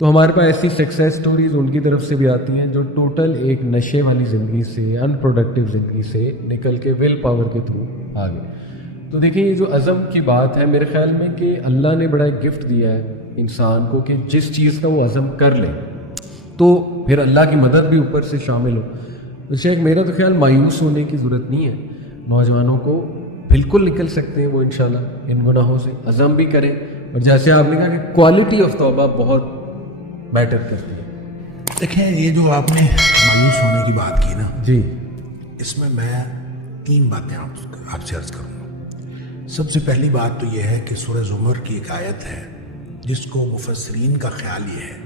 تو ہمارے پاس ایسی سکسیس سٹوریز ان کی طرف سے بھی آتی ہیں جو ٹوٹل ایک نشے والی زندگی سے، ان پروڈکٹیو زندگی سے نکل کے ول پاور کے تھرو آ گئے۔ تو دیکھیں یہ جو عزم کی بات ہے میرے خیال میں کہ اللہ نے بڑا ایک گفٹ دیا ہے انسان کو کہ جس چیز کا وہ عزم کر لے تو پھر اللہ کی مدد بھی اوپر سے شامل ہو۔ اس سے میرا تو خیال مایوس ہونے کی ضرورت نہیں ہے، نوجوانوں کو بالکل نکل سکتے ہیں وہ انشاءاللہ ان گناہوں سے، عزم بھی کریں، اور جیسے آپ نے کہا کہ کوالٹی آف توبہ بہت میٹر کرتی ہے۔ دیکھیں یہ جو آپ نے مایوس ہونے کی بات کی نا جی، اس میں 3 باتیں آپ سے عرض کروں گا۔ سب سے پہلی بات تو یہ ہے کہ سورہ زمر کی ایک آیت ہے جس کو مفسرین کا خیال یہ ہے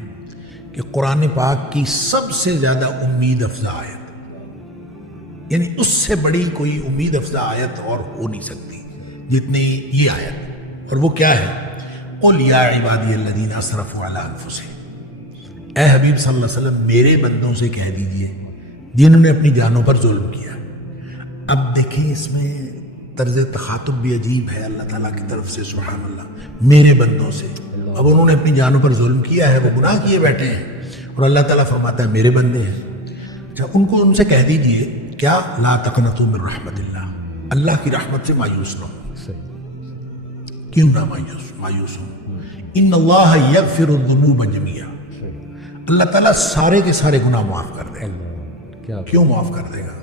کہ قرآن پاک کی سب سے زیادہ امید افزا آیت، یعنی اس سے بڑی کوئی امید افزا آیت اور ہو نہیں سکتی جتنی یہ آیت، اور وہ کیا ہے؟ قُلْ يَا عِبَادِيَ الَّذِينَ أَسْرَفُوا عَلَىٰ أَنفُسِهِمْ، اے حبیب صلی اللہ علیہ وسلم میرے بندوں سے کہہ دیجئے جنہوں نے اپنی جانوں پر ظلم کیا۔ اب دیکھیں اس میں طرز تخاطب بھی عجیب ہے اللہ تعالیٰ کی طرف سے، سبحان اللہ، میرے بندوں سے۔ اب انہوں نے اپنی جانوں پر ظلم کیا ہے، وہ گناہ کیے بیٹھے ہیں، اور اللہ تعالیٰ فرماتا ہے میرے بندے ہیں۔ اچھا ان سے کہہ دیجئے کیا؟ لا تقنطوا من رحمت اللہ، اللہ کی رحمت سے مایوس نہ ہو۔ کیوں نہ مایوس ہو؟ ان اللہ یغفر الذنوب جميعا، اللہ تعالیٰ سارے کے سارے گناہ معاف کر دے گا۔ کیوں معاف کر دے گا؟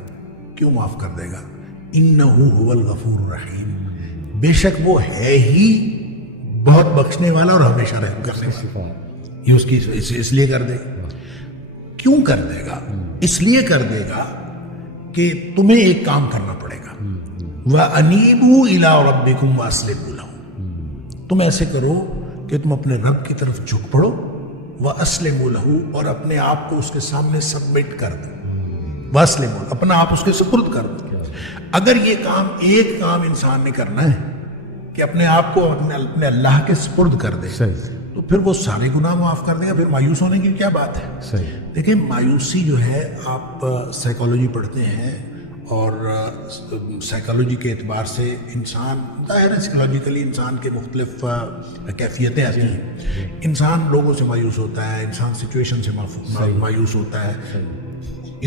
کیوں معاف کر دے گا؟ انہ هو الغفور الرحیم، بے شک وہ ہے ہی بہت بخشنے والا اور ہمیشہ رحم کرنے والا۔ یہ اس کی اس لیے کر دے گا۔ کیوں کر دے گا؟ اس لیے کر دے گا کہ تمہیں ایک کام کرنا پڑے گا، وَأَنِيبُوا إِلَىٰ رَبِّكُمْ وَأَسْلِمُوا لَهُ، تم ایسے کرو کہ تم اپنے رب کی طرف جھک پڑو، وَأَسْلِمُوا لَهُ، اور اپنے آپ کو اس کے سامنے سبمٹ کر دو، وَأَسْلِمُوا، اپنا آپ اس کے سپرد کر دو۔ اگر یہ کام ایک کام انسان نے کرنا ہے کہ اپنے آپ کو اپنے اللہ کے سپرد کر دے تو پھر وہ سارے گناہ معاف کر دے گا، پھر مایوس ہونے کی کیا بات ہے؟ دیکھیں مایوسی جو ہے، آپ سائیکالوجی پڑھتے ہیں اور سائیکالوجی کے اعتبار سے انسان ظاہر ہے سائیکالوجیکلی انسان کے مختلف کیفیتیں آتی ہیں۔ انسان لوگوں سے مایوس ہوتا ہے، انسان سچویشن سے مایوس ہوتا ہے،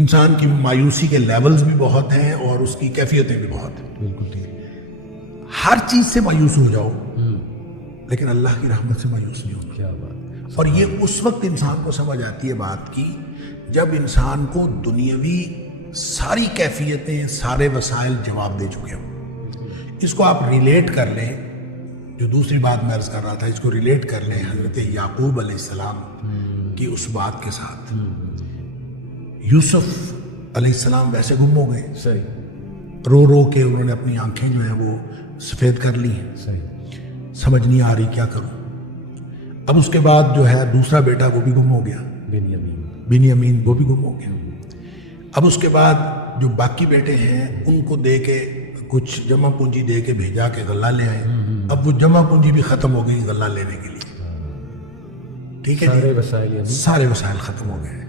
انسان کی مایوسی کے لیولز بھی بہت ہیں اور اس کی کیفیتیں بھی بہت ہیں۔ بالکل ٹھیک۔ ہر چیز سے مایوس ہو جاؤ لیکن اللہ کی رحمت سے مایوس نہیں ہونا۔ کیا بات۔ اور یہ اس وقت انسان کو سمجھ آتی ہے بات کی جب انسان کو دنیاوی ساری کیفیتیں، سارے وسائل جواب دے چکے ہوں۔ اس کو آپ ریلیٹ کر لیں، جو دوسری بات میں عرض کر رہا تھا، اس کو ریلیٹ کر لیں حضرت یعقوب علیہ السلام کی اس بات کے ساتھ۔ یوسف علیہ السلام ویسے گم ہو گئے، صحیح، رو رو کے انہوں نے اپنی آنکھیں جو ہیں وہ سفید کر لی ہیں، صحیح، سمجھ نہیں آ رہی کیا کروں۔ اب اس کے بعد جو ہے دوسرا بیٹا وہ بھی گم ہو گیا، بنیامین وہ بھی گم ہو گیا۔ اب اس کے بعد جو باقی بیٹے ہیں ان کو دے کے کچھ جمع پونجی دے کے بھیجا کہ غلہ لے آئے، اب وہ جمع پونجی بھی ختم ہو گئی غلہ لینے کے لیے، ٹھیک ہے، سارے وسائل ختم ہو گئے۔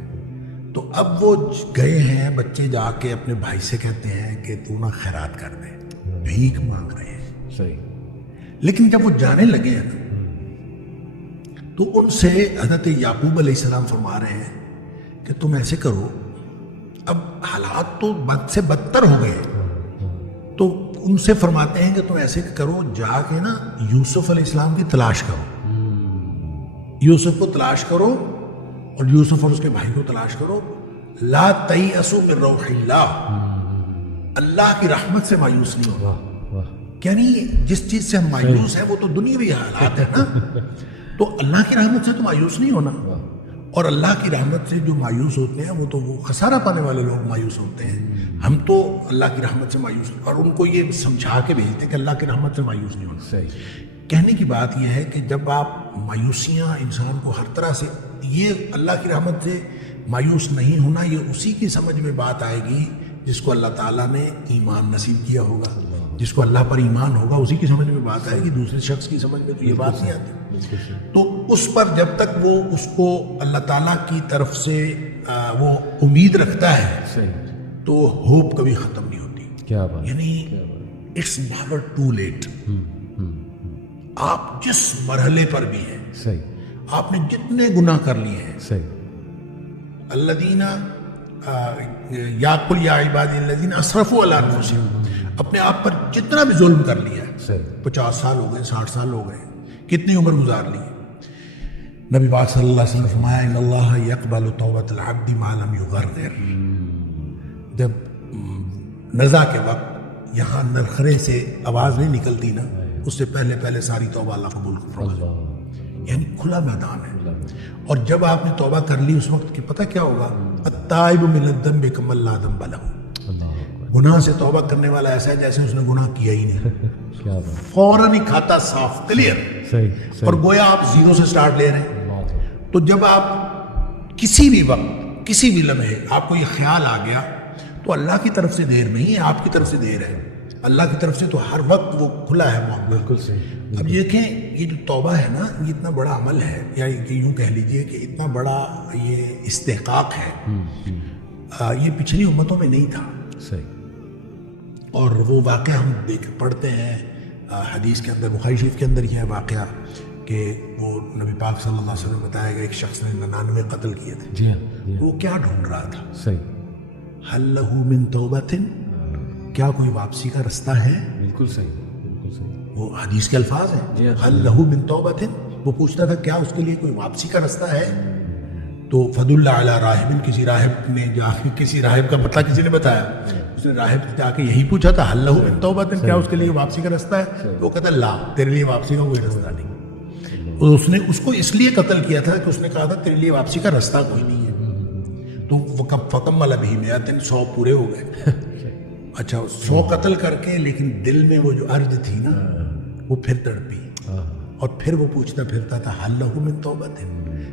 تو اب وہ گئے ہیں، بچے جا کے اپنے بھائی سے کہتے ہیں کہ تو نہ خیرات کر دے، بھیک مانگ رہے ہیں، صحیح۔ لیکن جب وہ جانے لگے ہیں نا تو ان سے حضرت یعقوب علیہ السلام فرما رہے ہیں کہ تم ایسے کرو، اب حالات تو بد سے بدتر ہو گئے، تو ان سے فرماتے ہیں کہ تم ایسے کرو، جا کے نا یوسف علیہ السلام کی تلاش کرو، یوسف کو تلاش کرو اور یوسف اور اس کے بھائی کو تلاش کرو، لا تیأسوا من روح اللہ، اللہ کی رحمت سے مایوس نہیں ہوگا۔ یعنی جس چیز سے ہم مایوس ہیں وہ تو دنیاوی حالات ہیں نا، تو اللہ کی رحمت سے تو مایوس نہیں ہونا، اور اللہ کی رحمت سے جو مایوس ہوتے ہیں وہ تو وہ خسارہ پانے والے لوگ مایوس ہوتے ہیں۔ ہم تو اللہ کی رحمت سے مایوس، اور ان کو یہ سمجھا کے بھیجتے ہیں کہ اللہ کی رحمت سے مایوس نہیں ہونا۔ کہنے کی بات یہ ہے کہ جب آپ مایوسیاں انسان کو ہر طرح سے، یہ اللہ کی رحمت سے مایوس نہیں ہونا، یہ اسی کی سمجھ میں بات آئے گی جس کو اللہ تعالیٰ نے ایمان نصیب کیا ہوگا، جس کو اللہ پر ایمان ہوگا اسی کی سمجھ میں بات آئے گی، دوسرے شخص کی سمجھ میں تو یہ بات نہیں آتی۔ تو اس پر جب تک وہ اس کو اللہ تعالیٰ کی طرف سے وہ امید رکھتا ہے تو ہوپ کبھی ختم نہیں ہوتی۔ کیا بات، یعنی اٹس نیور ٹو لیٹ، آپ جس مرحلے پر بھی ہیں، آپ نے جتنے گناہ کر لیے ہیں، صحیح، الذین یا قل یا عبادی الذین اسرفوا علی انفسہم، اپنے آپ پر جتنا بھی ظلم کر لیا ہے، صحیح، 50 سال ہو گئے، 60 سال ہو گئے، کتنی عمر گزار لی ہے، نبی پاک صلی اللہ علیہ وسلم نے فرمایا ان اللہ یقبل توبۃ العبد ما لم یغرغر، جب نزا کے وقت یہاں نرخرے سے آواز نہیں نکلتی نا، اس سے پہلے پہلے ساری توبہ اللہ قبول فرماتا ہے، یعنی کھلا میدان ہے۔ اور جب آپ نے توبہ کر لی اس وقت کہ پتہ کیا ہوگا، التائب من الذنب کمن لا ذنب لہ، گناہ سے توبہ کرنے والا ایسا ہے جیسے اس نے گناہ کیا ہی نہیں، کیا بات، فوراً ہی کھاتا صاف، کلیئر، صحیح، اور گویا آپ زیرو سے سٹارٹ لے رہے ہیں۔ تو جب آپ کسی بھی وقت کسی بھی لمحے آپ کو یہ خیال آ گیا تو اللہ کی طرف سے دیر نہیں ہے، آپ کی طرف سے دیر ہے، اللہ کی طرف سے تو ہر وقت وہ کھلا ہے معاملہ۔ بالکل صحیح، اب دیکھیں یہ جو توبہ ہے نا، یہ اتنا بڑا عمل ہے، یا یوں کہہ لیجئے کہ اتنا بڑا یہ استحقاق ہے، یہ پچھلی امتوں میں نہیں تھا۔ صحیح، اور وہ واقعہ ہم پڑھتے ہیں حدیث کے اندر، بخاری شریف کے اندر یہ ہے واقعہ کہ وہ نبی پاک صلی اللہ علیہ وسلم نے بتایا گیا ایک شخص نے 99 قتل کیے تھے، جی ہاں، جی ہاں، وہ کیا ڈھونڈ رہا تھا، صحیح، حل لہ من توبۃ، کیا کوئی واپسی کا رستہ ہے؟ بالکل صحیح، بالکل صحیح، وہ حدیث کے الفاظ ہیں، حل لہ من توبۃ، وہ پوچھتا تھا کیا اس کے لیے کوئی واپسی کا رستہ ہے؟ تو فدل علی راہب، کسی راہب نے جا کے، کسی راہب کا پتہ کسی نے بتایا، اس نے راہب سے جا کے یہی پوچھا تھا، حل لہ من توبۃ، کیا اس کے لیے واپسی کا رستہ ہے؟ وہ کہتا لا، تیرے لیے واپسی کا کوئی رستہ نہیں۔ اور اس نے اس کو اس لیے قتل کیا تھا کہ اس نے کہا تھا تیرے لیے واپسی کا رستہ کوئی نہیں ہے۔ تو وہ فکم والا بھی میں 100 پورے ہو گئے، اچھا 100 قتل کر کے، لیکن دل میں وہ جو ارج تھی نا وہ پھر تڑپی، اور پھر وہ پوچھتا پھرتا تھا حل لہ من توبۃ،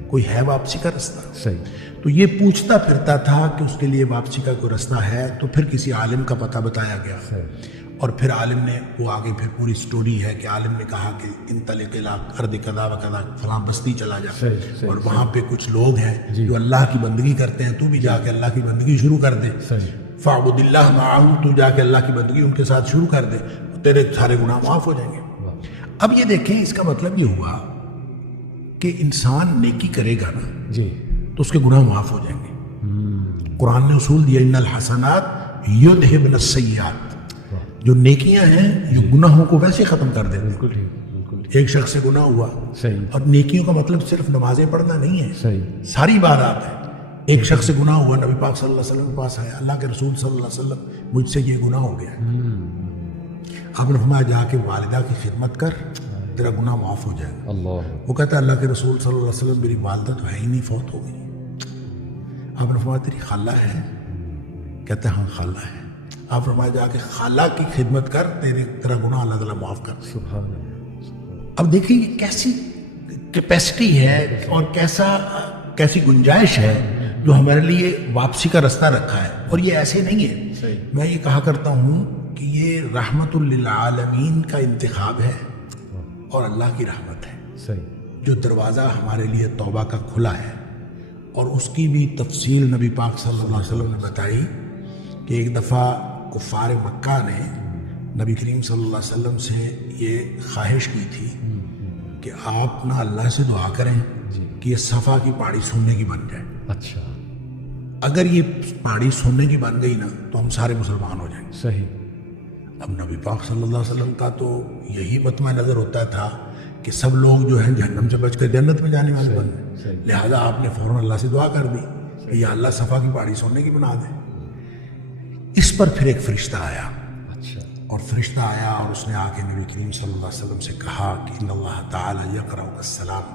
کوئی ہے واپسی کا رستہ؟ صحیح، تو یہ پوچھتا پھرتا تھا کہ اس کے لیے واپسی کا کوئی رستہ ہے، تو پھر کسی عالم کا پتہ بتایا گیا، اور پھر عالم نے وہ آگے پھر پوری سٹوری ہے کہ عالم نے کہا کہ انطلق الی ارض کذا و کذا، فلاں بستی چلا جا، اور وہاں پہ کچھ لوگ ہیں جو اللہ کی بندگی کرتے ہیں، تو بھی جا کے اللہ کی بندگی شروع کر دے، فاعبد اللہ معہم، تو جا کے اللہ کی بندگی ان کے ساتھ شروع کر دے، تیرے سارے گناہ معاف ہو جائیں گے۔ اب یہ دیکھیں، اس کا مطلب یہ ہوا کہ انسان نیکی کرے گا نا جی، تو اس کے گناہ معاف ہو جائیں گے۔ قرآن نے اصول دیا ان الحسنات یذہبن السیئات، جو نیکیاں ہیں یہ گناہوں کو ویسے ختم کر دیتے ہیں۔ بالکل ٹھیک، بالکل ٹھیک، ایک شخص سے گناہ ہوا، صحیح، اور نیکیوں کا مطلب صرف نمازیں پڑھنا نہیں ہے، صحیح، ساری عبادات ہے۔ ایک شخص سے گناہ ہوا، نبی پاک صلی اللہ علیہ وسلم کے پاس آیا، اللہ کے رسول صلی اللہ علیہ وسلم مجھ سے یہ گناہ ہو گیا، آپ نے فرمایا جا کے والدہ کی خدمت کر، تیرا گناہ معاف ہو جائے گا۔ اللہ، وہ کہتا ہے اللہ کے رسول صلی اللہ علیہ وسلم میری والدہ تو ہے ہی نہیں، فوت ہو گئی۔ آپ نے فرمایا تیری خالہ ہے؟ کہتا ہے ہاں خالہ ہے۔ آپ فرمایا جا کے خالہ کی خدمت کر، تیرا گناہ اللہ تعالیٰ معاف کر۔ سبحان اللہ، اب دیکھیں یہ کیسی کیپیسٹی ہے اور کیسی گنجائش ہے جو ہمارے لیے واپسی کا رستہ رکھا ہے، اور یہ ایسے نہیں ہے۔ میں یہ کہا کرتا ہوں کہ یہ رحمت للعالمین کا انتخاب ہے اور اللہ کی رحمت ہے، صحیح، جو دروازہ ہمارے لیے توبہ کا کھلا ہے، اور اس کی بھی تفصیل نبی پاک صلی اللہ علیہ وسلم نے بتائی کہ ایک دفعہ کفار مکہ نے نبی کریم صلی اللہ علیہ وسلم سے یہ خواہش کی تھی کہ آپ نہ اللہ سے دعا کریں کہ یہ صفا کی پہاڑی سونے کی بن جائے، اچھا، اگر یہ پہاڑی سونے کی بن گئی نا تو ہم سارے مسلمان ہو جائیں گے۔ صحیح، اب نبی پاک صلی اللہ علیہ وسلم کا تو یہی مطمع نظر ہوتا تھا کہ سب لوگ جو ہیں جہنم سے بچ کر جنت میں جانے والے بن گئے، لہٰذا آپ نے فوراً اللہ سے دعا کر دی کہ یا اللہ صفا کی پہاڑی سونے کی بنا دے۔ اس پر پھر ایک فرشتہ آیا، اچھا، اور فرشتہ آیا اور اس نے آ کے نبی کریم صلی اللہ علیہ وسلم سے کہا کہ ان اللہ تعالیٰ یقرأک السلام،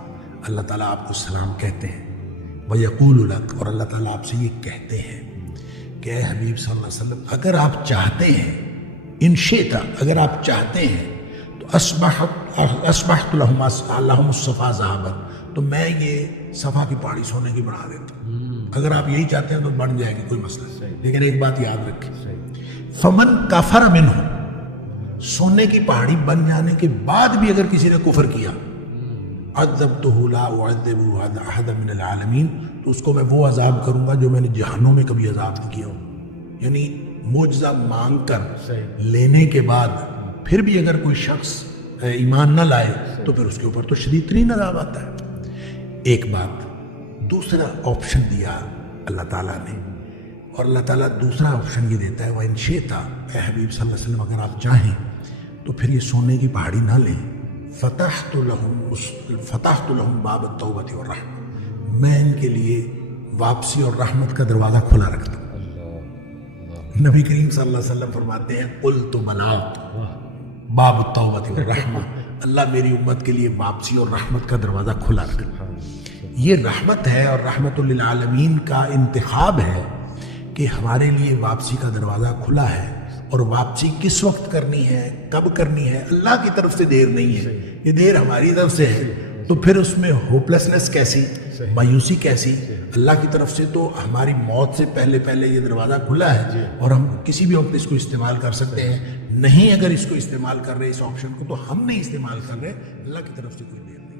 اللہ تعالیٰ آپ کو سلام کہتے ہیں، وَيَقُولُ لَكَ، اور اللہ تعالیٰ آپ سے یہ کہتے ہیں کہ اے حبیب صلی اللہ علیہ وسلم، اگر آپ چاہتے ہیں، ان شئت، اگر آپ چاہتے ہیں تو اصبحت لہم الصفا ذهبا، تو میں یہ صفا کی پہاڑی سونے کی بنا دیتا ہوں۔ اگر آپ یہی چاہتے ہیں تو بن جائے گی، کوئی مسئلہ نہیں، لیکن ایک بات یاد رکھیں، فمن کفر منہ، سونے کی پہاڑی بن جانے کے بعد بھی اگر کسی نے کفر کیا، عذبتہ لا اعذب احد من العالمین، تو اس کو میں وہ عذاب کروں گا جو میں نے جہنم میں کبھی عذاب نہیں کیا ہو۔ یعنی معجزہ مانگ کر لینے کے بعد پھر بھی اگر کوئی شخص ایمان نہ لائے تو پھر اس کے اوپر تو شدید ترین عذاب آتا ہے۔ ایک بات. دوسرا آپشن دیا اللہ تعالیٰ نے, اور اللہ تعالیٰ دوسرا آپشن یہ دیتا ہے وَإِن شِئْتَ, اے حبیب صلی اللہ علیہ وسلم اگر آپ چاہیں تو پھر یہ سونے کی پہاڑی نہ لیں. فتحت لهم باب التوبة والرحمة, میں ان کے لیے واپسی اور رحمت کا دروازہ کھلا رکھتا ہوں. نبی کریم صلی اللہ علیہ وسلم فرماتے ہیں قلت بلغت باب التوبة والرحمة, اللہ میری امت کے لیے واپسی اور رحمت کا دروازہ کھلا رکھتا. یہ رحمت ہے اور رحمت للعالمین کا انتخاب ہے کہ ہمارے لیے واپسی کا دروازہ کھلا ہے. اور واپسی کس وقت کرنی ہے, کب کرنی ہے, اللہ کی طرف سے دیر نہیں ہے, یہ دیر ہماری طرف سے ہے. تو پھر اس میں ہوپلیسنس کیسی, مایوسی کیسی؟ اللہ کی طرف سے تو ہماری موت سے پہلے پہلے یہ دروازہ کھلا ہے اور ہم کسی بھی وقت اس کو استعمال کر سکتے ہیں. نہیں اگر اس کو استعمال کر رہے اس آپشن کو تو ہم نہیں استعمال کر رہے, اللہ کی طرف سے کوئی دیر نہیں.